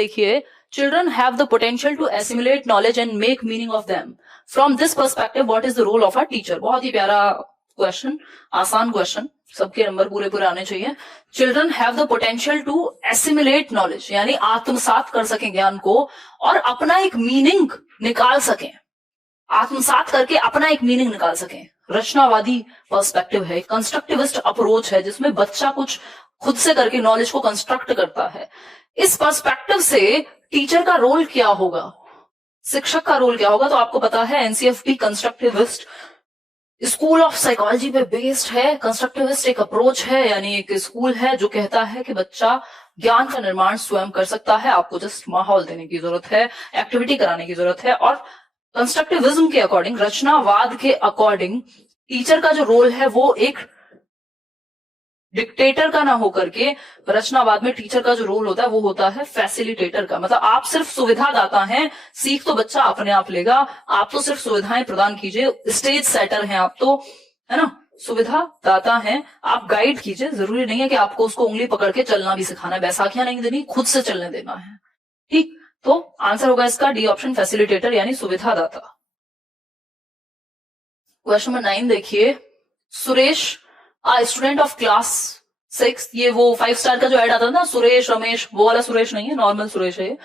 देखिए, children have the potential to assimilate knowledge and make meaning of them. From this perspective what is the role of a teacher? बहुत ही प्यारा question, आसान question, सबके number पूरे पूरे आने चाहिए। Children have the potential to assimilate knowledge, यानी आत्मसात कर सकें ज्ञान को और अपना एक मीनिंग निकाल सकें, आत्मसात करके अपना एक मीनिंग निकाल सकें। रचनावादी पर्सपेक्टिव है, कंस्ट्रक्टिविस्ट अप्रोच है, जिसमें बच्चा कुछ खुद से करके नॉलेज को कंस्ट्रक्ट करता है। इस पर्सपेक्टिव से टीचर का रोल क्या होगा, शिक्षक का रोल क्या होगा? तो आपको पता है एनसीएफपी कंस्ट्रक्टिविस्ट स्कूल ऑफ साइकोलॉजी पे बेस्ड है। कंस्ट्रक्टिविस्ट एक अप्रोच है, यानी एक स्कूल है जो कहता है कि बच्चा ज्ञान का निर्माण स्वयं कर सकता है, आपको जस्ट माहौल देने की जरूरत है, एक्टिविटी कराने की जरूरत है। और कंस्ट्रक्टिविज्म के अकॉर्डिंग, रचनावाद के अकॉर्डिंग, टीचर का जो रोल है वो एक डिक्टेटर का ना होकर के, रचनावाद में टीचर का जो रोल होता है वो होता है फैसिलिटेटर का। मतलब आप सिर्फ सुविधा दाता हैं, सीख तो बच्चा अपने आप लेगा, आप तो सिर्फ सुविधाएं प्रदान कीजिए, स्टेज सेटर हैं आप तो, है ना, सुविधा दाता हैं, आप गाइड कीजिए। जरूरी नहीं है कि आपको उसको उंगली पकड़ के चलना भी सिखाना है, बैसाखियां नहीं देनी, खुद से चलने देना है। ठीक, तो आंसर होगा इसका डी ऑप्शन, फैसिलिटेटर यानी सुविधा दाता। क्वेश्चन नंबर 9 देखिए, सुरेश स्टूडेंट ऑफ क्लास 6, ये वो 5 स्टार का जो ऐड आता था ना, सुरेश रमेश, वो वाला सुरेश नहीं है, नॉर्मल सुरेश है।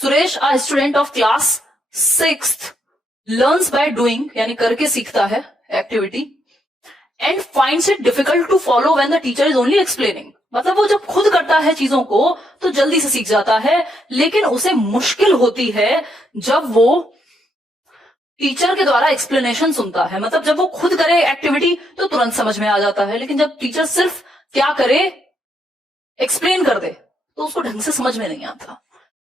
Suresh student of class 6 learns by doing, यानी करके सीखता है activity, and finds it difficult to follow when the teacher is only explaining. मतलब वो जब खुद करता है चीजों को तो जल्दी से सीख जाता है, लेकिन उसे मुश्किल होती है जब वो टीचर के द्वारा एक्सप्लेनेशन सुनता है। मतलब जब वो खुद करे एक्टिविटी तो तुरंत समझ में आ जाता है, लेकिन जब टीचर सिर्फ क्या करे, एक्सप्लेन कर दे, तो उसको ढंग से समझ में नहीं आता।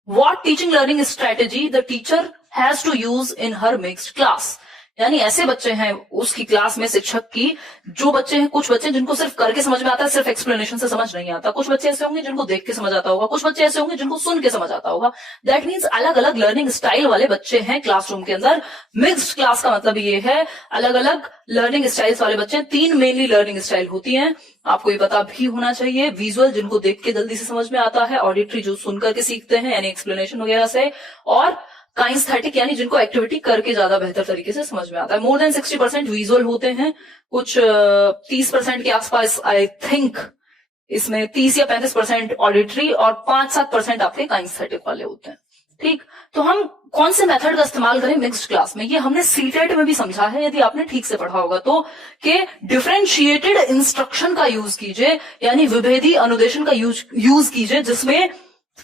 What teaching learning strategy the teacher has to use in her mixed class, यानी ऐसे बच्चे हैं उसकी क्लास में शिक्षक की, जो बच्चे हैं, कुछ बच्चे जिनको सिर्फ करके समझ में आता है, सिर्फ एक्सप्लेनेशन से समझ नहीं आता, कुछ बच्चे ऐसे होंगे जिनको देख के समझ आता होगा, कुछ बच्चे ऐसे होंगे जिनको सुन के समझ आता होगा। दैट मीन्स अलग अलग लर्निंग स्टाइल वाले बच्चे हैं क्लासरूम के अंदर। मिक्स्ड क्लास का मतलब ये है अलग अलग लर्निंग स्टाइल्स वाले बच्चे हैं। 3 मेनली लर्निंग स्टाइल होती हैं, आपको ये पता भी होना चाहिए। विजुअल, जिनको देख के जल्दी से समझ में आता है, ऑडिटरी, जो सुन करके सीखते हैं यानी एक्सप्लेनेशन वगैरह से, और काइंस्थेटिक यानी जिनको एक्टिविटी करके ज्यादा बेहतर तरीके से समझ में आता है। मोर देन 60% विजुअल होते हैं, कुछ 30% के आसपास आई थिंक इसमें 30 या 35% ऑडिटरी, और 5-7% आपके काइंस्थेटिक वाले होते हैं। ठीक, तो हम कौन से मेथड का इस्तेमाल करें मिक्स्ड क्लास में, ये हमने सीटेट में भी समझा है, यदि आपने ठीक से पढ़ा होगा तो, कि डिफरेंशिएटेड इंस्ट्रक्शन का यूज कीजिए, यानी विभेदी अनुदेशन का यूज कीजिए, जिसमें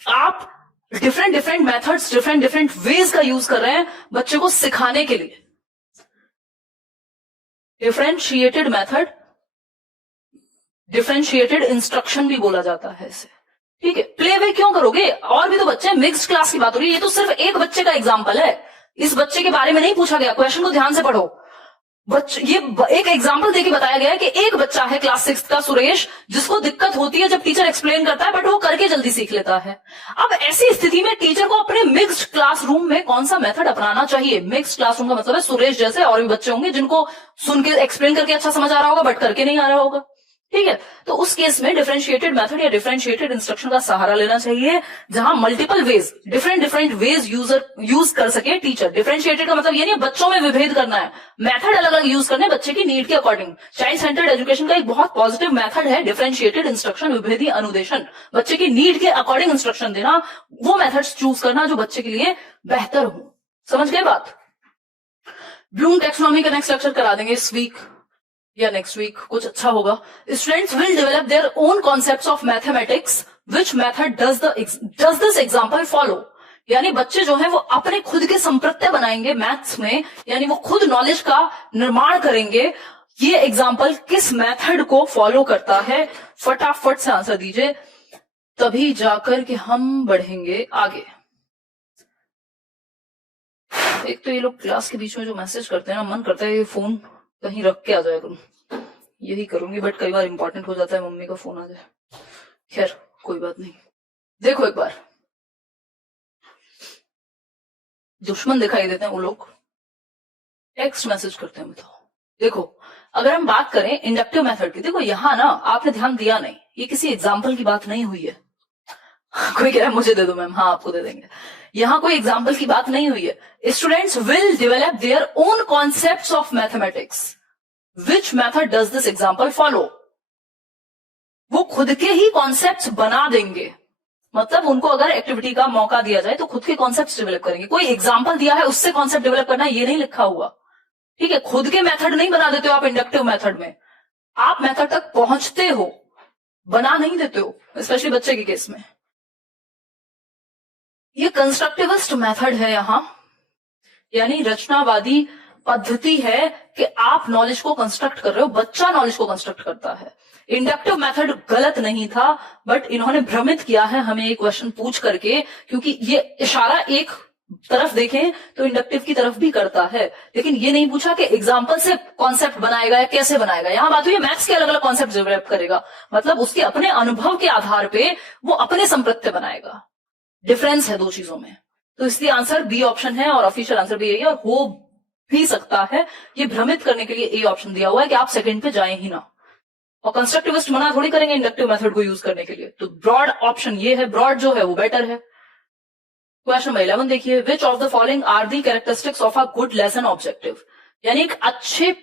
आप डिफरेंट मेथड्स, डिफरेंट वेज का यूज कर रहे हैं बच्चे को सिखाने के लिए। डिफरेंशिएटेड मेथड, डिफरेंशिएटेड इंस्ट्रक्शन भी बोला जाता है इसे। ठीक है, प्ले वे क्यों करोगे, और भी तो बच्चे हैं, मिक्स्ड क्लास की बात हो रही है, ये तो सिर्फ एक बच्चे का एग्जाम्पल है, इस बच्चे के बारे में नहीं पूछा गया। क्वेश्चन को ध्यान से पढ़ो, ये एक एग्जाम्पल देके बताया गया है कि एक बच्चा है क्लास 6 का सुरेश, जिसको दिक्कत होती है जब टीचर एक्सप्लेन करता है, बट वो करके जल्दी सीख लेता है। अब ऐसी स्थिति में टीचर को अपने मिक्स्ड क्लासरूम में कौन सा मेथड अपनाना चाहिए? मिक्स्ड क्लासरूम का मतलब है सुरेश जैसे और भी बच्चे होंगे जिनको सुन के एक्सप्लेन करके अच्छा समझ आ रहा होगा, बट करके नहीं आ रहा होगा। ठीक है, तो उस केस में डिफरेंशिएटेड मेथड या डिफरेंशिएटेड इंस्ट्रक्शन का सहारा लेना चाहिए, जहां multiple ways, different ways use कर सके टीचर। डिफरेंशिएटेड का मतलब ये नहीं बच्चों में विभेद करना है, मेथड अलग अलग यूज करने बच्चे की नीड के अकॉर्डिंग। चाइल्ड सेंटर्ड एजुकेशन का एक बहुत पॉजिटिव मेथड है डिफरेंशिएटेड इंस्ट्रक्शन, विभेदी अनुदेशन, बच्चे की नीड के अकॉर्डिंग इंस्ट्रक्शन देना, वो मेथड्स चूज करना जो बच्चे के लिए बेहतर हो। समझ गए बात? ब्लूम टैक्सोनॉमी का नेक्स्ट लेक्चर करा देंगे इस वीक या नेक्स्ट वीक, कुछ अच्छा होगा। Students will develop their own concepts of mathematics, which method does this example follow, यानी बच्चे जो हैं वो अपने खुद के संप्रत्यय बनाएंगे मैथ्स में, यानी वो खुद नॉलेज का निर्माण करेंगे। ये एग्जाम्पल किस मेथड को फॉलो करता है? फटाफट से आंसर दीजिए, तभी जाकर के हम बढ़ेंगे आगे। एक तो ये लोग क्लास के बीच में जो मैसेज करते हैं ना, मन करता है ये फोन कहीं रख के आ जाए करूं, यही करूंगी, बट कई बार इंपॉर्टेंट हो जाता है, मम्मी का फोन आ जाए। खैर कोई बात नहीं। देखो एक बार, दुश्मन दिखाई देते हैं वो लोग, टेक्स्ट मैसेज करते हैं। बताओ, देखो अगर हम बात करें इंडक्टिव मेथड की, देखो यहां ना आपने ध्यान दिया नहीं, ये किसी एग्जाम्पल की बात नहीं हुई है। कोई कह रहा है मुझे दे दो मैम, हाँ आपको दे देंगे। यहां कोई एग्जाम्पल की बात नहीं हुई है। Students will develop their own concepts of mathematics. Which method does this example follow? वो खुद के ही कॉन्सेप्ट्स बना देंगे, मतलब उनको अगर एक्टिविटी का मौका दिया जाए तो खुद के कॉन्सेप्ट्स डेवलप करेंगे। कोई एग्जाम्पल दिया है उससे कॉन्सेप्ट डेवलप करना, ये नहीं लिखा हुआ, ठीक है। खुद के मेथड नहीं बना देते हो आप इंडक्टिव मेथड में, आप मेथड तक पहुंचते हो, बना नहीं देते हो, स्पेशली बच्चे के केस में। ये कंस्ट्रक्टिविस्ट मेथड है यहां, यानी रचनावादी पद्धति है कि आप नॉलेज को कंस्ट्रक्ट कर रहे हो, बच्चा नॉलेज को कंस्ट्रक्ट करता है। इंडक्टिव मेथड गलत नहीं था, बट इन्होंने भ्रमित किया है हमें एक क्वेश्चन पूछ करके, क्योंकि ये इशारा एक तरफ देखें तो इंडक्टिव की तरफ भी करता है, लेकिन ये नहीं पूछा कि एग्जाम्पल से कॉन्सेप्ट बनाएगा या कैसे बनाएगा। यहां बात हुई है मैथ्स के अलग अलग कॉन्सेप्ट डेवलप करेगा, मतलब उसके अपने अनुभव के आधार पे वो अपने संप्रत्य बनाएगा। डिफरेंस है दो चीजों में, तो इसलिए आंसर बी ऑप्शन है और ऑफिशियल आंसर भी यही है। और हो भी सकता है ये भ्रमित करने के लिए ए ऑप्शन दिया हुआ है कि आप सेकंड पे जाए ही ना, और कंस्ट्रक्टिविस्ट मना थोड़ी करेंगे इंडक्टिव मेथड को यूज करने के लिए। तो ब्रॉड ऑप्शन ये है, ब्रॉड जो है वो बेटर है। क्वेश्चन नंबर 11 देखिए, which of the following are the characteristics of a good lesson objective? यानी एक अच्छे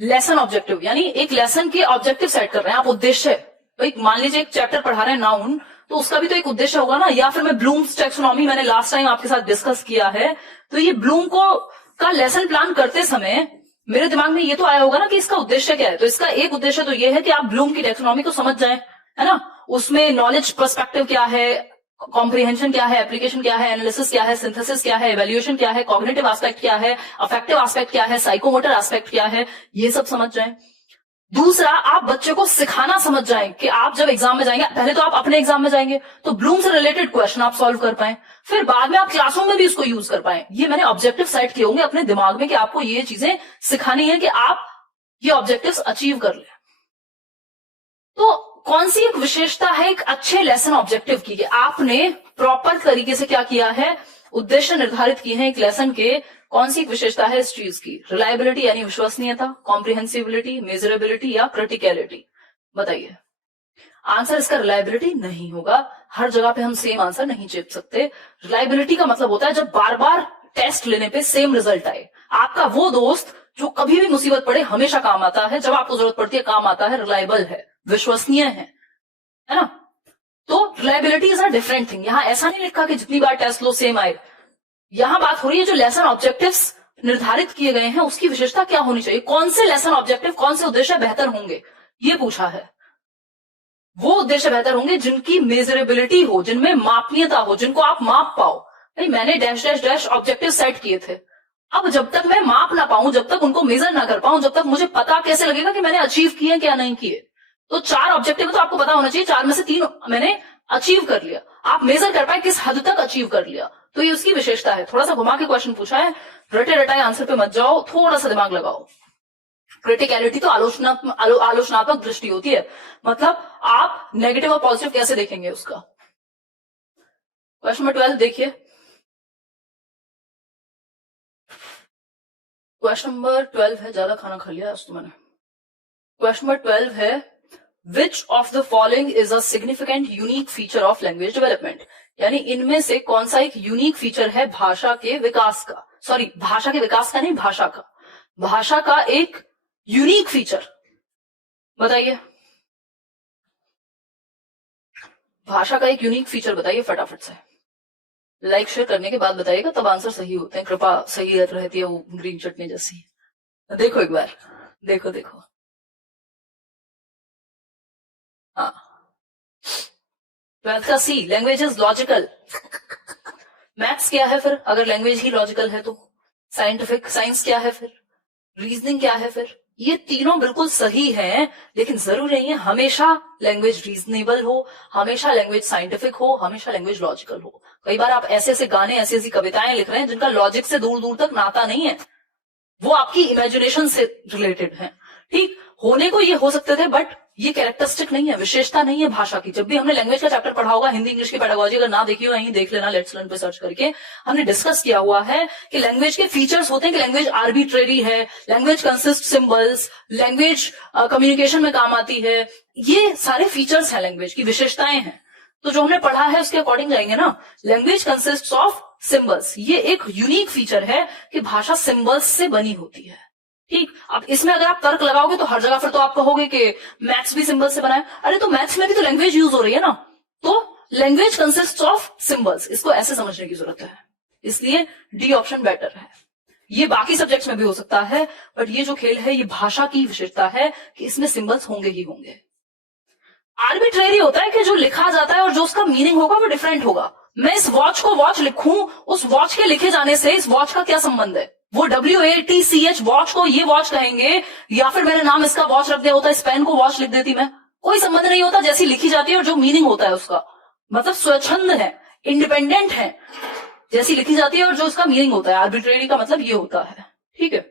लेसन ऑब्जेक्टिव, यानी एक लेसन के ऑब्जेक्टिव सेट कर रहे हैं आप, उद्देश्य। भाई मान लीजिए एक चैप्टर पढ़ा रहे हैं नाउन, तो उसका भी तो एक उद्देश्य होगा ना। या फिर मैं ब्लूम्स टैक्सोनॉमी मैंने लास्ट टाइम आपके साथ डिस्कस किया है, तो ये ब्लूम का लेसन प्लान करते समय मेरे दिमाग में ये तो आया होगा ना कि इसका उद्देश्य क्या है। तो इसका एक उद्देश्य तो ये है कि आप ब्लूम की टैक्सोनॉमी को समझ जाएं, है ना। उसमें नॉलेज पर्सपेक्टिव क्या है, कॉम्प्रिहेंशन क्या है, एप्लीकेशन क्या है, एनालिसिस क्या है, सिंथेसिस क्या है, इवैल्यूएशन क्या है, कॉग्निटिव एस्पेक्ट क्या है, अफेक्टिव एस्पेक्ट क्या है, साइकोमोटर एस्पेक्ट क्या है, ये सब समझ जाएं। दूसरा, आप बच्चे को सिखाना समझ जाएं कि आप जब एग्जाम में जाएंगे, पहले तो आप अपने एग्जाम में जाएंगे तो ब्लूम से रिलेटेड क्वेश्चन आप सॉल्व कर पाए, फिर बाद में आप क्लासरूम में भी इसको यूज कर पाए। ये मैंने ऑब्जेक्टिव सेट किए होंगे अपने दिमाग में कि आपको ये चीजें सिखानी है कि आप ये ऑब्जेक्टिव्स अचीव कर ले। तो कौन सी एक विशेषता है एक अच्छे लेसन ऑब्जेक्टिव की कि आपने प्रॉपर तरीके से क्या किया है, उद्देश्य निर्धारित किए हैं एक लेसन के। कौन सी एक विशेषता है इस चीज की? रिलायबिलिटी यानी विश्वसनीयता, कॉम्प्रिहेंसिबिलिटी, मेजरेबिलिटी या क्रिटिकलिटी? बताइए। आंसर इसका रिलायबिलिटी नहीं होगा। हर जगह पे हम सेम आंसर नहीं चेप सकते। रिलायबिलिटी का मतलब होता है जब बार बार टेस्ट लेने पे सेम रिजल्ट आए। आपका वो दोस्त जो कभी भी मुसीबत पड़े हमेशा काम आता है, जब आपको जरूरत पड़ती है काम आता है, रिलायबल है, विश्वसनीय है ना। तो reliability is a different thing. यहां ऐसा नहीं लिखा कि जितनी बार टेस्ट लो सेम आए। यहां बात हो रही है जो लेसन ऑब्जेक्टिव्स निर्धारित किए गए हैं उसकी विशेषता क्या होनी चाहिए, कौन से लेसन ऑब्जेक्टिव, कौन से उद्देश्य बेहतर होंगे, ये पूछा है। वो उद्देश्य बेहतर होंगे जिनकी मेजरेबिलिटी हो, जिनमें मापनीयता हो, जिनको आप माप पाओ। भाई मैंने dash dash dash objective set किए थे, अब जब तक मैं माप ना पाऊं, जब तक उनको मेजर ना कर पाऊं, जब तक मुझे पता कैसे लगेगा कि मैंने अचीव किए क्या नहीं किए। तो 4 ऑब्जेक्टिव तो आपको पता होना चाहिए, 4 में से 3 मैंने अचीव कर लिया, आप मेजर कर पाए किस हद तक अचीव कर लिया, तो ये उसकी विशेषता है। थोड़ा सा घुमा के क्वेश्चन पूछा है, रटे रटाए आंसर पे मत जाओ, थोड़ा सा दिमाग लगाओ। क्रिटिकलिटी तो आलोचनात्मक दृष्टि होती है, मतलब आप नेगेटिव और पॉजिटिव कैसे देखेंगे उसका। क्वेश्चन नंबर 12 देखिए। क्वेश्चन नंबर 12 है, ज्यादा खाना खा लिया आज तो मैंने। क्वेश्चन नंबर 12 है, विच of the following is a significant unique feature of language development? यानी इनमें से कौन सा एक यूनिक फीचर है भाषा के विकास का, सॉरी भाषा के विकास का नहीं, भाषा का, भाषा का एक यूनिक फीचर बताइए। भाषा का एक यूनिक फीचर बताइए फटाफट से। लाइक शेयर करने के बाद बताइएगा, तब आंसर सही होते हैं, कृपा सही रहती है वो ग्रीन चटनी जैसी। देखो एक बार, देखो देखो, हाँ 12th का सी, लैंग्वेज इज लॉजिकल। मैथ्स क्या है फिर अगर लैंग्वेज ही लॉजिकल है तो? साइंटिफिक, साइंस क्या है फिर? रीजनिंग क्या है फिर? ये तीनों बिल्कुल सही हैं, लेकिन जरूरी नहीं है हमेशा लैंग्वेज रीजनेबल हो, हमेशा लैंग्वेज साइंटिफिक हो, हमेशा लैंग्वेज लॉजिकल हो। कई बार आप ऐसे ऐसे गाने, ऐसी ऐसी कविताएं लिख रहे हैं जिनका लॉजिक से दूर दूर तक नाता नहीं है, वो आपकी इमेजिनेशन से रिलेटेड है। ठीक होने को ये हो सकते थे, बट ये कैरेक्टरिस्टिक नहीं है, विशेषता नहीं है भाषा की। जब भी हमने लैंग्वेज का चैप्टर पढ़ा होगा, हिंदी इंग्लिश की पेडागोजी अगर ना देखी हो यहीं देख लेना, लेट्स लर्न पे सर्च करके, हमने डिस्कस किया हुआ है कि लैंग्वेज के फीचर्स होते हैं कि लैंग्वेज आर्बिट्रेरी है, language consist symbols, language communication में काम आती है, ये सारे फीचर्स हैं, लैंग्वेज की विशेषताएं हैं। तो जो हमने पढ़ा है उसके अकॉर्डिंग जाएंगे ना। लैंग्वेज कंसिस्ट्स ऑफ सिंबल्स, ये एक यूनिक फीचर है कि भाषा सिंबल्स से बनी होती है। ठीक, अब इसमें अगर आप तर्क लगाओगे तो हर जगह फिर तो आप कहोगे कि मैथ्स भी सिंबल से बना है। अरे तो मैथ्स में भी तो लैंग्वेज यूज हो रही है ना। तो लैंग्वेज कंसिस्ट्स ऑफ सिंबल्स, इसको ऐसे समझने की जरूरत है, इसलिए डी ऑप्शन बेटर है। ये बाकी सब्जेक्ट्स में भी हो सकता है, बट ये जो खेल है ये भाषा की विशेषता है कि इसमें सिंबल्स होंगे ही होंगे। आर्बिट्रेरी होता है कि जो लिखा जाता है और जो उसका मीनिंग होगा वो डिफरेंट होगा। मैं इस वॉच को वॉच लिखूं, उस वॉच के लिखे जाने से इस वॉच का क्या संबंध है? वो WATCH वॉच को ये वॉच कहेंगे, या फिर मैंने नाम इसका वॉच रख दिया होता, इस पेन को वॉच लिख देती मैं, कोई संबंध नहीं होता। जैसी लिखी जाती है और जो मीनिंग होता है उसका, मतलब स्वच्छंद है, इंडिपेंडेंट है, जैसी लिखी जाती है और जो उसका मीनिंग होता है। आर्बिट्रेरी का मतलब ये होता है। ठीक है,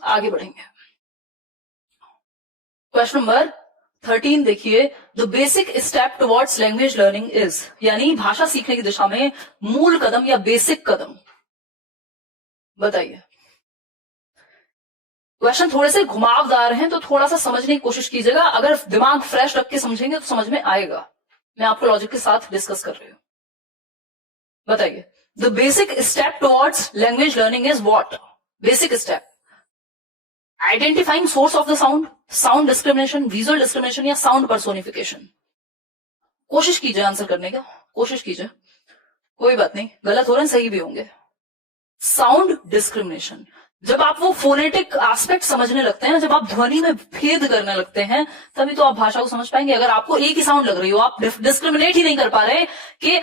आगे बढ़ेंगे। क्वेश्चन नंबर 13 देखिए, the basic step towards language learning is, यानी भाषा सीखने की दिशा में मूल कदम या बेसिक कदम बताइए। क्वेश्चन थोड़े से घुमावदार हैं तो थोड़ा सा समझने की कोशिश कीजिएगा। अगर दिमाग फ्रेश रख के समझेंगे तो समझ में आएगा। मैं आपको लॉजिक के साथ डिस्कस कर रही हूं। बताइए, the basic step towards language learning is what? Basic step, identifying source of the sound, sound discrimination, visual discrimination या साउंड पर्सोनिफिकेशन। कोशिश कीजिए आंसर करने का, कोशिश कीजिए, कोई बात नहीं, गलत हो रहे हैं सही भी होंगे। साउंड डिस्क्रिमिनेशन, जब आप वो फोनेटिक एस्पेक्ट समझने लगते हैं, जब आप ध्वनि में भेद करने लगते हैं, तभी तो आप भाषा को समझ पाएंगे। अगर आपको एक ही साउंड लग रही हो, आप डिस्क्रिमिनेट ही नहीं कर पा रहे कि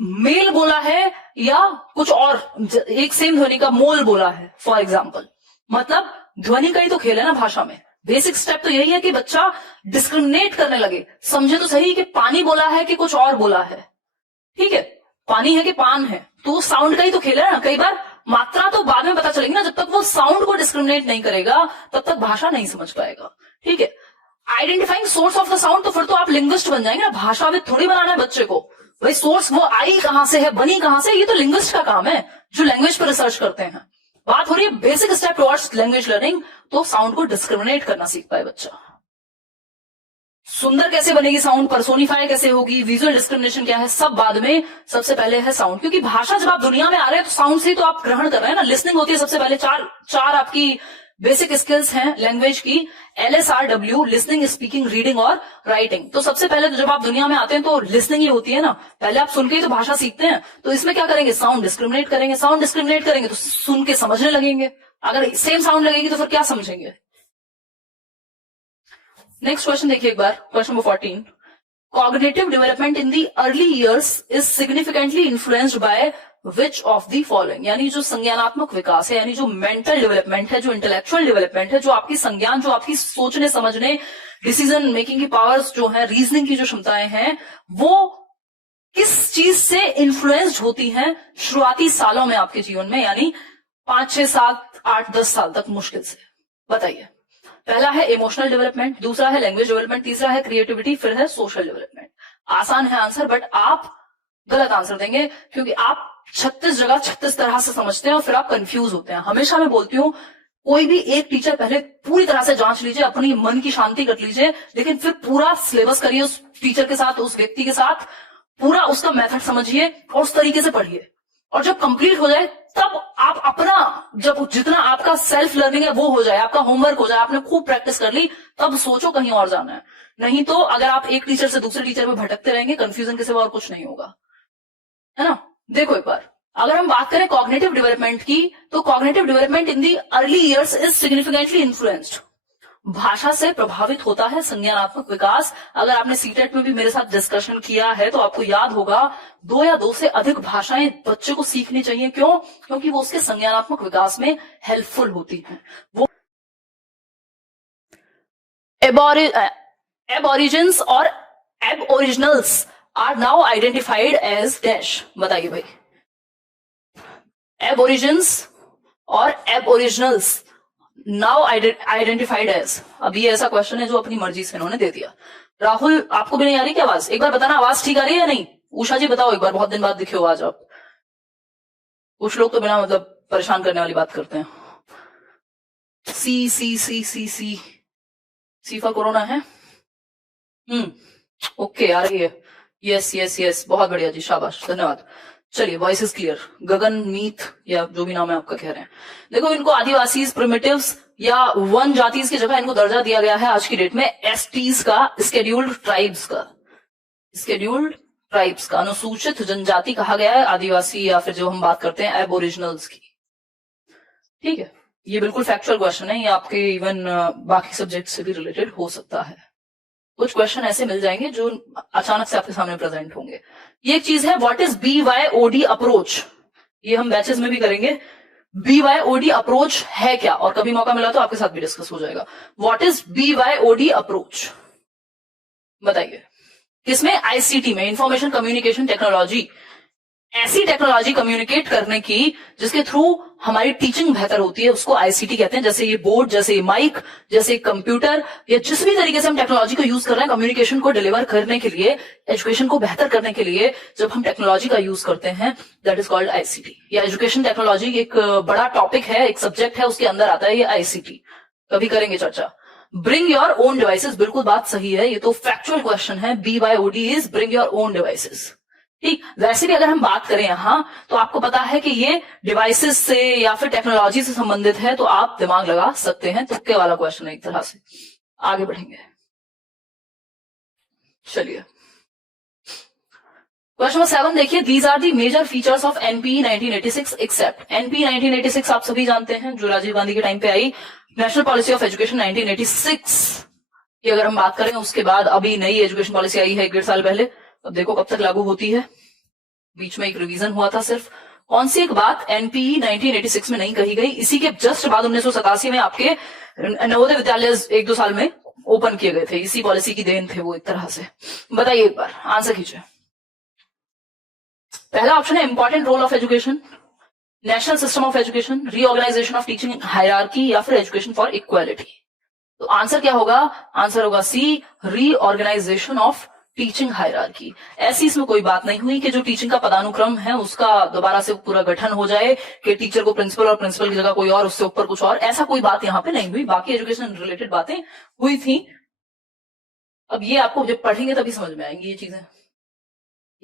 मेल बोला है या कुछ और, एक सेम ध्वनि का मोल बोला है फॉर एग्जाम्पल, मतलब ध्वनि का ही तो खेल है ना भाषा में। बेसिक स्टेप तो यही है कि बच्चा डिस्क्रिमिनेट करने लगे, समझे तो सही कि पानी बोला है कि कुछ और बोला है। ठीक है, पानी है कि पान है, तो साउंड का ही तो खेल है ना। कई बार मात्रा तो बाद में पता चलेगी ना, जब तक वो साउंड को डिस्क्रिमिनेट नहीं करेगा तब तक भाषा नहीं समझ पाएगा। ठीक है, identifying source of the sound, तो फिर तो आप लिंग्विस्ट बन जाएंगे ना। भाषाविद थोड़ी बनाना है बच्चे को, भाई सोर्स वो आई कहां से है, बनी कहां से, ये तो लिंग्विस्ट का काम है जो लैंग्वेज पर रिसर्च करते हैं। बात हो रही है basic step towards language learning, तो साउंड को डिस्क्रिमिनेट करना सीख पाए बच्चा। सुंदर कैसे बनेगी साउंड, पर्सोनिफाई कैसे होगी, विजुअल डिस्क्रिमिनेशन क्या है, सब बाद में। सबसे पहले है साउंड, क्योंकि भाषा जब आप दुनिया में आ रहे हैं तो साउंड से तो आप ग्रहण कर रहे हैं ना। लिसनिंग होती है सबसे पहले। चार आपकी बेसिक स्किल्स हैं लैंग्वेज की, LSRW, लिसनिंग, स्पीकिंग, रीडिंग और राइटिंग। तो सबसे पहले तो जब आप दुनिया में आते हैं तो लिसनिंग ही होती है ना, पहले आप सुन के ही तो भाषा सीखते हैं। तो इसमें क्या करेंगे, साउंड डिस्क्रिमिनेट करेंगे। साउंड डिस्क्रिमिनेट करेंगे तो सुन के समझने लगेंगे, अगर सेम साउंड लगेगी तो फिर क्या समझेंगे। नेक्स्ट क्वेश्चन देखिए एक बार, question number 14, cognitive development in the early years is significantly influenced by which of the following, यानी जो संज्ञानात्मक विकास है, यानी जो मेंटल डेवलपमेंट है, जो इंटेलेक्चुअल डेवलपमेंट है, जो आपकी संज्ञान, जो आपकी सोचने समझने, डिसीजन मेकिंग की पावर्स जो है, रीजनिंग की जो क्षमताएं हैं, वो किस चीज से इन्फ्लुएंस्ड होती हैं शुरुआती सालों में आपके जीवन में, यानी 5, 6, 7, 8, 10 साल तक मुश्किल से। बताइए। पहला है इमोशनल डेवलपमेंट, दूसरा है लैंग्वेज डेवलपमेंट, तीसरा है क्रिएटिविटी, फिर है सोशल डेवलपमेंट। आसान है आंसर, बट आप गलत आंसर देंगे क्योंकि आप 36 जगह 36 तरह से समझते हैं और फिर आप कंफ्यूज होते हैं। हमेशा मैं बोलती हूँ, कोई भी एक टीचर पहले पूरी तरह से जांच लीजिए, अपनी मन की शांति कर लीजिए, लेकिन फिर पूरा सिलेबस करिए उस टीचर के साथ, उस व्यक्ति के साथ, पूरा उसका मेथड समझिए और उस तरीके से पढ़िए। और जब कंप्लीट हो जाए तब आप अपना, जब जितना आपका सेल्फ लर्निंग है वो हो जाए, आपका होमवर्क हो जाए, आपने खूब प्रैक्टिस कर ली, तब सोचो कहीं और जाना है। नहीं तो अगर आप एक टीचर से दूसरे टीचर में भटकते रहेंगे, कंफ्यूजन के सिवा और कुछ नहीं होगा, है ना। देखो एक बार, अगर हम बात करें कॉग्निटिव डेवलपमेंट की, तो cognitive development in the early years is significantly influenced, भाषा से प्रभावित होता है संज्ञानात्मक विकास। अगर आपने सीटेट में भी मेरे साथ डिस्कशन किया है तो आपको याद होगा, 2 या 2 से अधिक भाषाएं बच्चे को सीखनी चाहिए। क्यों? क्योंकि वो उसके संज्ञानात्मक विकास में हेल्पफुल होती हैं। वो एबोरिजिन्स और aboriginals are now identified as dash. बताइए भाई, एबोरिजिन्स और एबओरिजिनल्स नाउ आइडेंटिफाइड एज। अब ये ऐसा क्वेश्चन है जो अपनी मर्जी से इन्होंने दे दिया। राहुल, आपको भी नहीं आ रही क्या आवाज? एक बार बताना आवाज ठीक आ रही है या नहीं। उषा जी बताओ एक बार, बहुत दिन बाद दिखे हो आज आप। कुछ लोग तो बिना मतलब परेशान करने वाली बात करते हैं। सी सी सी सी सी सीफा कोरोना है। ओके आ रही है, यस यस यस, बहुत बढ़िया जी, शाबाश, धन्यवाद। चलिए, वॉइस इज क्लियर। गगन मीत या जो भी नाम है आपका कह रहे हैं, देखो इनको आदिवासी, प्रिमिटिव्स या वन जातीज की जगह इनको दर्जा दिया गया है आज की डेट में एसटीज का, स्केड्यूल्ड ट्राइब्स का, स्केड्यूल्ड ट्राइब्स का, अनुसूचित जनजाति कहा गया है आदिवासी, या फिर जो हम बात करते हैं एबोरिजिनल्स की। ठीक है, ये बिल्कुल फैक्चुअल क्वेश्चन है, ये आपके इवन बाकी सब्जेक्ट से भी रिलेटेड हो सकता है। कुछ क्वेश्चन ऐसे मिल जाएंगे जो अचानक से आपके सामने प्रेजेंट होंगे। ये एक चीज है, व्हाट इज BYOD अप्रोच, ये हम बैचेस में भी करेंगे। BYOD अप्रोच है क्या, और कभी मौका मिला तो आपके साथ भी डिस्कस हो जाएगा। व्हाट इज BYOD अप्रोच, बताइए। किसमें? ICT में, इंफॉर्मेशन कम्युनिकेशन टेक्नोलॉजी। ऐसी टेक्नोलॉजी कम्युनिकेट करने की जिसके थ्रू हमारी टीचिंग बेहतर होती है, उसको ICT कहते हैं। जैसे ये बोर्ड, जैसे ये माइक, जैसे कंप्यूटर, या जिस भी तरीके से हम टेक्नोलॉजी को यूज कर रहे हैं कम्युनिकेशन को डिलीवर करने के लिए, एजुकेशन को बेहतर करने के लिए, जब हम टेक्नोलॉजी का यूज करते हैं, दैट इज कॉल्ड ICT। या एजुकेशन टेक्नोलॉजी एक बड़ा टॉपिक है, एक सब्जेक्ट है, उसके अंदर आता है ये ICT, कभी करेंगे चर्चा। ब्रिंग योर ओन डिवाइसेस, बिल्कुल बात सही है, ये तो फैक्चुअल क्वेश्चन है। BYOD is bring your own devices. ठीक, वैसे भी अगर हम बात करें यहां, तो आपको पता है कि ये डिवाइसेस से या फिर टेक्नोलॉजी से संबंधित है, तो आप दिमाग लगा सकते हैं, तुक्के वाला क्वेश्चन है एक तरह से। आगे बढ़ेंगे, चलिए क्वेश्चन नंबर 7 देखिए, these are the major features of NPE 1986 except. NPE 1986 आप सभी जानते हैं, जो राजीव गांधी के टाइम पे आई, नेशनल पॉलिसी ऑफ एजुकेशन 1986 की अगर हम बात करें, उसके बाद अभी नई एजुकेशन पॉलिसी आई है 1.5 साल पहले। अब देखो कब तक लागू होती है, बीच में एक रिवीजन हुआ था सिर्फ। कौन सी एक बात NPE 1986 में नहीं कही गई, इसी के जस्ट बाद 1987 में आपके नवोदय विद्यालय 1-2 साल में ओपन किए गए थे, इसी पॉलिसी की देन थे वो एक तरह से। बताइए एक बार, आंसर कीजिए। पहला ऑप्शन है important role of education, national system of education, reorganization of teaching hierarchy, या फिर एजुकेशन फॉर इक्वालिटी। तो आंसर क्या होगा? आंसर होगा C, reorganization of teaching hierarchy. ऐसी इसमें कोई बात नहीं हुई कि जो टीचिंग का पदानुक्रम है उसका दोबारा से पूरा गठन हो जाए, कि टीचर को प्रिंसिपल और प्रिंसिपल की जगह कोई और, उससे ऊपर कुछ और, ऐसा कोई बात यहाँ पे नहीं हुई। बाकी एजुकेशन रिलेटेड बातें हुई थी। अब ये आपको जब पढ़ेंगे तभी समझ में आएंगी ये चीजें,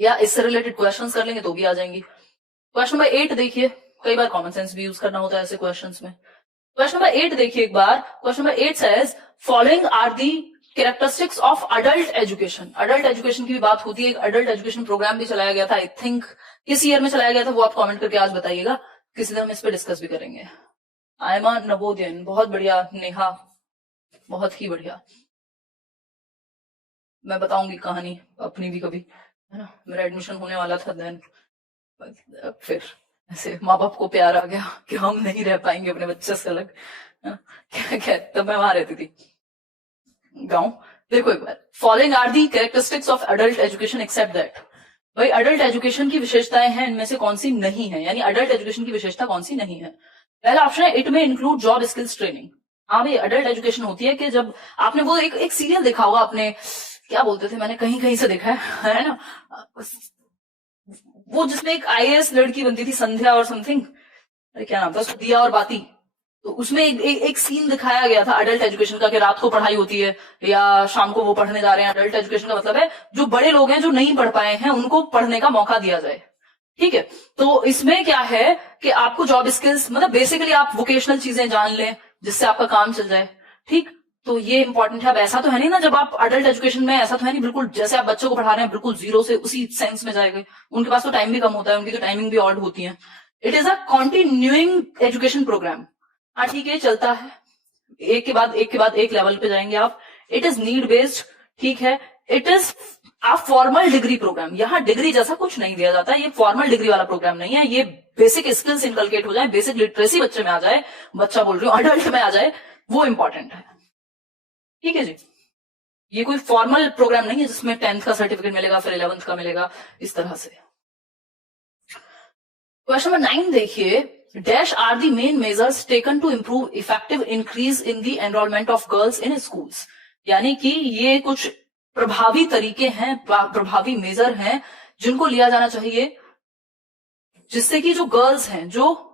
या इससे रिलेटेड क्वेश्चंस कर लेंगे तो भी आ जाएंगी। क्वेश्चन नंबर 8 देखिए, कई बार कॉमन सेंस भी यूज करना होता है ऐसे क्वेश्चंस में। क्वेश्चन नंबर 8 देखिए एक बार। Question number 8 says following are the characteristics of adult education. Adult education की भी बात होती है, एक अडल्ट एजुकेशन प्रोग्राम भी चलाया गया था, आई थिंक किस ईयर में चलाया गया था वो आप कमेंट करके आज बताइएगा, किसी दिन हम इस पर डिस्कस भी करेंगे। आयमा नवोदयन, बहुत बढ़िया। नेहा, बहुत ही बढ़िया। मैं बताऊंगी कहानी अपनी भी कभी, है ना। मेरा एडमिशन होने वाला था देन, फिर ऐसे माँ बाप को प्यार आ गया कि हम नहीं रह पाएंगे अपने बच्चे से अलग, क्या तब मैं वहां रहती थी गांव। देखो एक बार, following are the characteristics of adult education except that. भाई अडल्ट एजुकेशन की विशेषताएं हैं, इनमें से कौन सी नहीं है, यानी अडल्ट एजुकेशन की विशेषता कौन सी नहीं है। पहला ऑप्शन है इट में इंक्लूड जॉब स्किल्स ट्रेनिंग। हाँ भाई, अडल्ट एजुकेशन होती है कि जब आपने वो एक सीरियल देखा होगा, आपने क्या बोलते थे, मैंने कहीं कहीं से देखा है ना, वो जिसमें एक IAS लड़की बनती थी, संध्या और समथिंग, अरे क्या नाम था, दिया और बाती। तो उसमें एक सीन दिखाया गया था अडल्ट एजुकेशन का, कि रात को पढ़ाई होती है या शाम को वो पढ़ने जा रहे हैं। अडल्ट एजुकेशन का मतलब है जो बड़े लोग हैं जो नहीं पढ़ पाए हैं उनको पढ़ने का मौका दिया जाए। ठीक है, तो इसमें क्या है कि आपको जॉब स्किल्स, मतलब बेसिकली आप वोकेशनल चीजें जान लें जिससे आपका काम चल जाए। ठीक, तो ये इंपॉर्टेंट है। अब ऐसा तो है नहीं ना, जब आप अडल्ट एजुकेशन में, ऐसा तो है नहीं बिल्कुल जैसे आप बच्चों को पढ़ा रहे हैं बिल्कुल जीरो से उसी सेंस में जाएगा। उनके पास तो टाइम भी कम होता है, उनकी तो टाइमिंग भी ऑड होती है। It is a continuing education program. हाँ ठीक है, चलता है, एक के बाद एक लेवल पे जाएंगे आप। इट इज नीड बेस्ड, ठीक है। It is a formal degree program. यहाँ डिग्री जैसा कुछ नहीं दिया जाता, ये फॉर्मल डिग्री वाला प्रोग्राम नहीं है। ये बेसिक स्किल्स इनकलकेट हो जाए, बेसिक लिटरेसी बच्चे में आ जाए, बच्चा बोल रही हूँ अडल्ट में आ जाए, वो इंपॉर्टेंट है। ठीक है जी, ये कोई फॉर्मल प्रोग्राम नहीं है जिसमें 10th का सर्टिफिकेट मिलेगा फिर 11th का मिलेगा, इस तरह से। क्वेश्चन नंबर 9 देखिए, dash are the main measures taken to improve effective increase in the enrolment of girls in schools. यानी कि ये कुछ प्रभावी तरीके हैं, प्रभावी मेजर हैं जिनको लिया जाना चाहिए जिससे कि जो गर्ल्स हैं, जो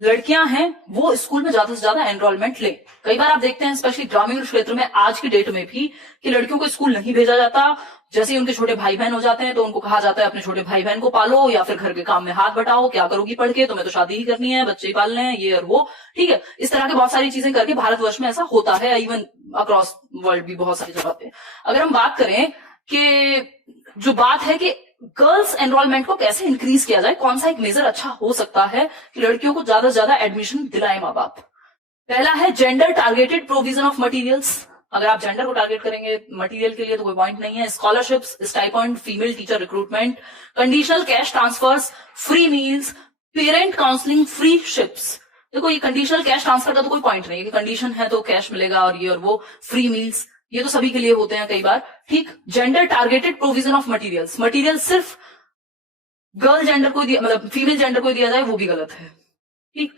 लड़कियां हैं वो स्कूल में ज्यादा से ज्यादा एनरोलमेंट ले। कई बार आप देखते हैं स्पेशली ग्रामीण क्षेत्र में आज की डेट में भी कि लड़कियों को स्कूल नहीं भेजा जाता। जैसे ही उनके छोटे भाई बहन हो जाते हैं तो उनको कहा जाता है अपने छोटे भाई बहन को पालो या फिर घर के काम में हाथ बटाओ, क्या करोगी पढ़ के, तुम्हें तो शादी ही करनी है, बच्चे ही पालने हैं, ये और वो। ठीक है, इस तरह की बहुत सारी चीजें करके भारतवर्ष में ऐसा होता है, इवन अक्रॉस वर्ल्ड भी बहुत सारी जगह पे। अगर हम बात करें कि जो बात है कि गर्ल्स एनरोलमेंट को कैसे इंक्रीज किया जाए, कौन सा एक मेजर अच्छा हो सकता है कि लड़कियों को ज्यादा से ज्यादा एडमिशन दिलाए माँ बाप। पहला है gender targeted provision of materials. अगर आप जेंडर को टारगेट करेंगे मटेरियल के लिए तो कोई पॉइंट नहीं है। Scholarships, stipend, female teacher recruitment, conditional cash transfers, free meals, parent counselling, freeships. देखो ये कंडीशनल कैश ट्रांसफर का तो कोई पॉइंट नहीं है कि कंडीशन है तो कैश मिलेगा, और ये और वो फ्री मील्स ये तो सभी के लिए होते हैं कई बार। ठीक, gender targeted provision of materials, material सिर्फ गर्ल जेंडर को दिया, मतलब फीमेल जेंडर को दिया जाए वो भी गलत है। ठीक,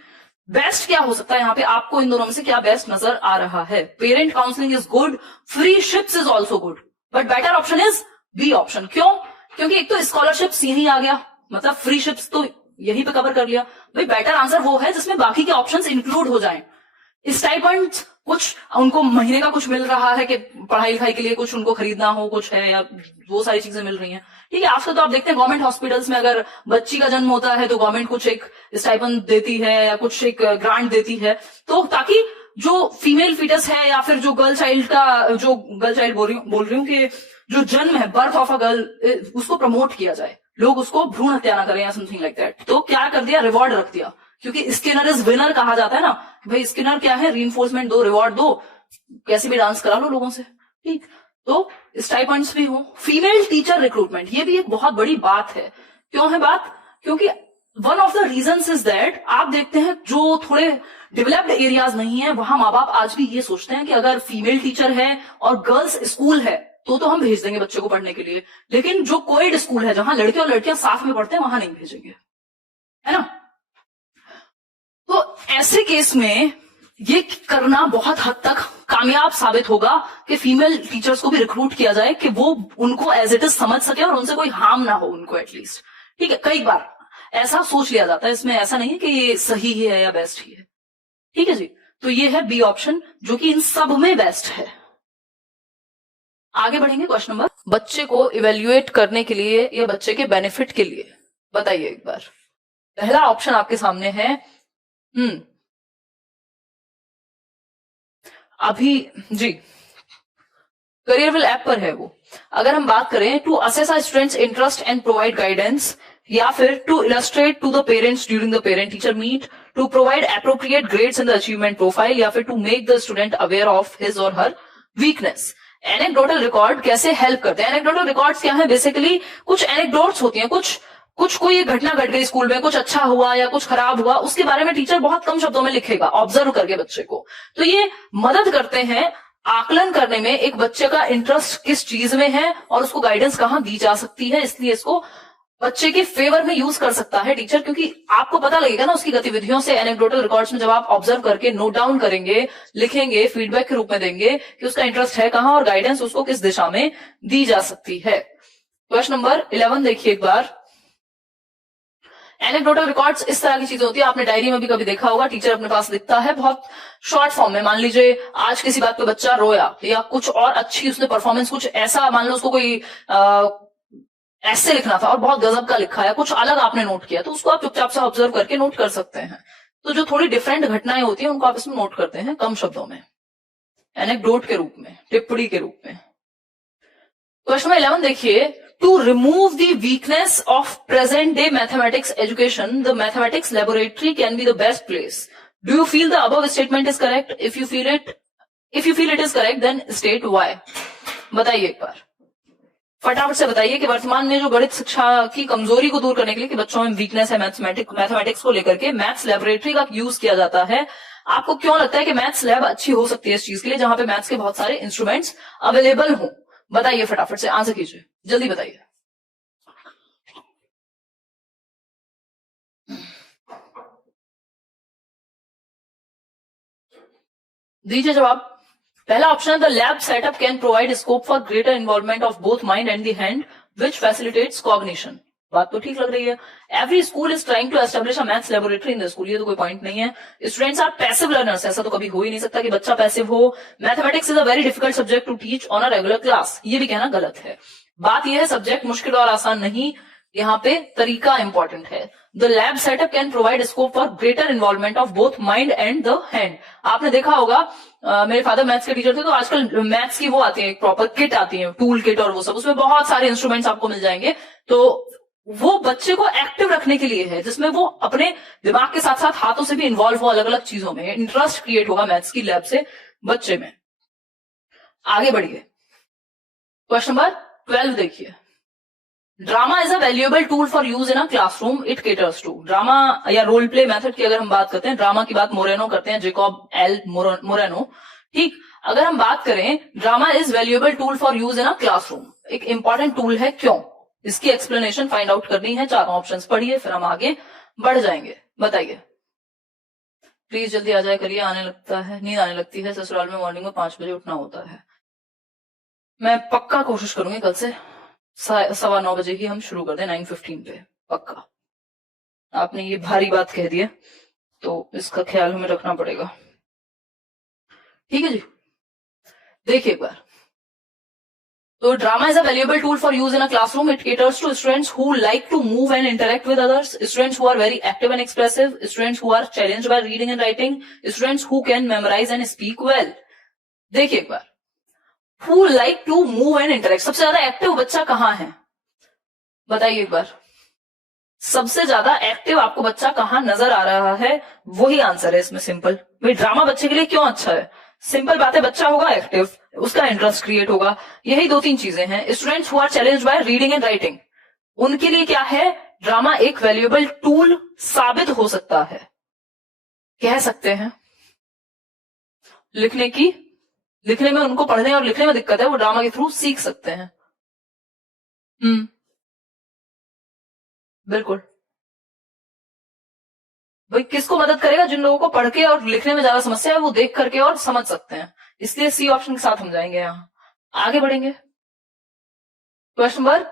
बेस्ट क्या हो सकता है यहाँ पे, आपको इन दोनों में से क्या बेस्ट नजर आ रहा है? Parent counselling is good, freeships is also good, but better option is B option. क्यों? क्योंकि एक तो स्कॉलरशिप्स यही आ गया, मतलब फ्री शिप्स तो यहीं पे कवर कर लिया। भाई बेटर आंसर वो है जिसमें बाकी के ऑप्शंस इंक्लूड हो जाएं। स्टाइपेंड कुछ उनको महीने का कुछ मिल रहा है कि पढ़ाई लिखाई के लिए कुछ उनको खरीदना हो कुछ है, या वो सारी चीजें मिल रही हैं। ठीक है, आजकल तो आप देखते हैं गवर्नमेंट हॉस्पिटल्स में अगर बच्ची का जन्म होता है तो गवर्नमेंट कुछ एक स्टाइपेंड देती है या कुछ एक ग्रांट देती है, तो ताकि जो फीमेल फीटस है या फिर जो गर्ल चाइल्ड बोल रही हूँ कि जो जन्म है, बर्थ ऑफ अ गर्ल, उसको प्रमोट किया जाए, लोग उसको भ्रूण हत्या ना करें या समथिंग लाइक दैट। तो क्या कर दिया, रिवॉर्ड रख दिया, क्योंकि स्किनर इज विनर कहा जाता है ना, भाई स्किनर क्या है, रीइंफोर्समेंट दो, रिवॉर्ड दो, कैसे भी डांस करा लो लोगों से। ठीक, तो स्टाइपेंड्स भी हो। फीमेल टीचर रिक्रूटमेंट, ये भी एक बहुत बड़ी बात है। क्यों है बात? क्योंकि one of the reasons is that आप देखते हैं जो थोड़े डेवलप्ड एरियाज नहीं है वहां माँ बाप आज भी ये सोचते हैं कि अगर फीमेल टीचर है और गर्ल्स स्कूल है तो हम भेज देंगे बच्चे को पढ़ने के लिए, लेकिन जो कोएड स्कूल है जहां लड़के और लड़कियां साथ में पढ़ते हैं वहां नहीं भेजेंगे, है ना। तो ऐसे केस में ये करना बहुत हद तक कामयाब साबित होगा कि फीमेल टीचर्स को भी रिक्रूट किया जाए कि वो उनको एज इट इज समझ सके और उनसे कोई हार्म ना हो उनको एटलीस्ट। ठीक है, कई बार ऐसा सोच लिया जाता है, इसमें ऐसा नहीं है कि ये सही ही है या बेस्ट ही है। ठीक है जी, तो ये है बी ऑप्शन जो कि इन सब में बेस्ट है। आगे बढ़ेंगे क्वेश्चन नंबर, बच्चे को इवेल्युएट करने के लिए या बच्चे के बेनिफिट के लिए बताइए एक बार। पहला ऑप्शन आपके सामने है अभी जी करियरविल ऐप पर है वो। अगर हम बात करें to assess a students interest and provide guidance, या फिर to illustrate to the parents during the parent teacher meet, to provide appropriate grades in the achievement profile, या फिर to make the student aware of his और her weakness. Anecdotal record कैसे help करते हैं? Anecdotal records क्या है? Basically कुछ anecdotes होती हैं, कुछ कोई घटना घट गई स्कूल में, कुछ अच्छा हुआ या कुछ खराब हुआ, उसके बारे में टीचर बहुत कम शब्दों में लिखेगा ऑब्जर्व करके बच्चे को। तो ये मदद करते हैं आकलन करने में एक बच्चे का इंटरेस्ट किस चीज में है और उसको गाइडेंस कहाँ दी जा सकती है, इसलिए इसको बच्चे के फेवर में यूज कर सकता है टीचर, क्योंकि आपको पता लगेगा ना उसकी गतिविधियों से। एनेक्डोटल रिकॉर्ड्स में जब आप ऑब्जर्व करके नोट डाउन करेंगे, लिखेंगे, फीडबैक के रूप में देंगे कि उसका इंटरेस्ट है कहाँ और गाइडेंस उसको किस दिशा में दी जा सकती है। क्वेश्चन नंबर 11 देखिए एक बार। एनेक्डोटल रिकॉर्ड्स इस तरह की चीजें होती है, आपने डायरी में भी कभी देखा होगा, टीचर अपने पास लिखता है बहुत शॉर्ट फॉर्म में। मान लीजिए आज किसी बात पे बच्चा रोया या कुछ और अच्छी उसने परफॉर्मेंस, कुछ ऐसा मान लो उसको कोई ऐसे लिखना था और बहुत गजब का लिखा है, कुछ अलग आपने नोट किया, तो उसको आप चुपचाप से ऑब्जर्व करके नोट कर सकते हैं। तो जो थोड़ी डिफरेंट घटनाएं होती हैं उनको आप इसमें नोट करते हैं कम शब्दों में, एनेक्डोट के रूप में, टिप्पणी के रूप में। क्वेश्चन 11 देखिए, to remove the weakness of present day mathematics education, the mathematics laboratory can be the best place. Do you feel the above statement is correct? If you feel it is correct, then state why. बताइए एक बार, फटाफट से बताइए कि वर्तमान में जो गणित शिक्षा की कमजोरी को दूर करने के लिए कि बच्चों में वीकनेस है मैथमेटिक्स को लेकर के, मैथ्स लेबोरेटरी का यूज किया जाता है। आपको क्यों लगता है कि मैथ्स लैब अच्छी हो सकती है इस चीज के लिए, जहां पे मैथ्स के बहुत सारे इंस्ट्रूमेंट्स अवेलेबल हो? बताइए फटाफट से, आंसर कीजिए, जल्दी बताइए। दीजिए जवाब। पहला ऑप्शन है the lab setup can provide scope for greater involvement of both mind and the hand which facilitates cognition. बात तो ठीक लग रही है। Every school is trying to establish a maths laboratory in the school, ये तो कोई पॉइंट नहीं है। स्टूडेंट्स आर पैसिव लर्नर्स, ऐसा तो कभी हो ही नहीं सकता कि बच्चा पैसिव हो। Mathematics is a very difficult subject to teach on a regular class, ये भी कहना गलत है। बात यह है सब्जेक्ट मुश्किल और आसान नहीं, यहाँ पे तरीका इंपॉर्टेंट है। The lab setup can provide scope for greater involvement of both mind and the hand. आपने देखा होगा, मेरे फादर मैथ्स के टीचर थे, तो आजकल मैथ्स की वो आती है, प्रॉपर किट आती है, टूल किट और वो सब, उसमें बहुत सारे इंस्ट्रूमेंट्स आपको मिल जाएंगे। तो वो बच्चे को एक्टिव रखने के लिए है, जिसमें वो अपने दिमाग के साथ साथ हाथों से भी इन्वॉल्व हो अलग अलग चीजों में, इंटरेस्ट क्रिएट होगा मैथ्स की लैब से बच्चे में। आगे बढ़िए, क्वेश्चन नंबर 12 देखिए। Drama is a valuable tool for use in a classroom, it caters to. Drama या रोल प्ले मेथड की अगर हम बात करते हैं, ड्रामा की बात मोरेनो करते हैं, जेकॉब एल मोरेनो, ठीक। अगर हम बात करें, drama is valuable tool for use in a classroom, एक इंपॉर्टेंट टूल है, क्यों? इसकी एक्सप्लेनेशन फाइंड आउट करनी है। चारों ऑप्शंस पढ़िए, फिर हम आगे बढ़ जाएंगे। बताइए प्लीज, जल्दी आ जाए करिए, आने लगता है, नींद आने लगती है, ससुराल में मॉर्निंग में 5 बजे उठना होता है। मैं पक्का कोशिश करूंगी कल से 9:15 बजे ही हम शुरू कर दें, 9:15 पे, पक्का। आपने ये भारी बात कह दी है, तो इसका ख्याल हमें रखना पड़ेगा, ठीक है जी। देखिए एक बार, तो drama is a valuable tool for use in a classroom, it caters to students who like to move and interact with others, students who are very active and expressive, students who are challenged by reading and writing, students who can memorise and speak well. देखिए एक बार, who like to move and interact, सबसे ज्यादा active बच्चा कहाँ है? बताइए एक बार, सबसे ज्यादा एक्टिव आपको बच्चा कहां नजर आ रहा है? वही आंसर है इसमें, सिंपल। भाई ड्रामा बच्चे के लिए क्यों अच्छा है? सिंपल बात है, बच्चा होगा एक्टिव, उसका इंटरेस्ट क्रिएट होगा, यही 2-3 चीजें हैं। Students who are challenged by reading and writing, उनके लिए क्या है? ड्रामा एक वैल्यूएबल टूल साबित हो सकता है, कह सकते हैं। लिखने में उनको पढ़ने और लिखने में दिक्कत है, वो ड्रामा के थ्रू सीख सकते हैं। बिल्कुल। भाई किसको मदद करेगा? जिन लोगों को पढ़ के और लिखने में ज्यादा समस्या है, वो देख करके और समझ सकते हैं, इसलिए सी ऑप्शन के साथ हम जाएंगे। यहां आगे बढ़ेंगे, क्वेश्चन नंबर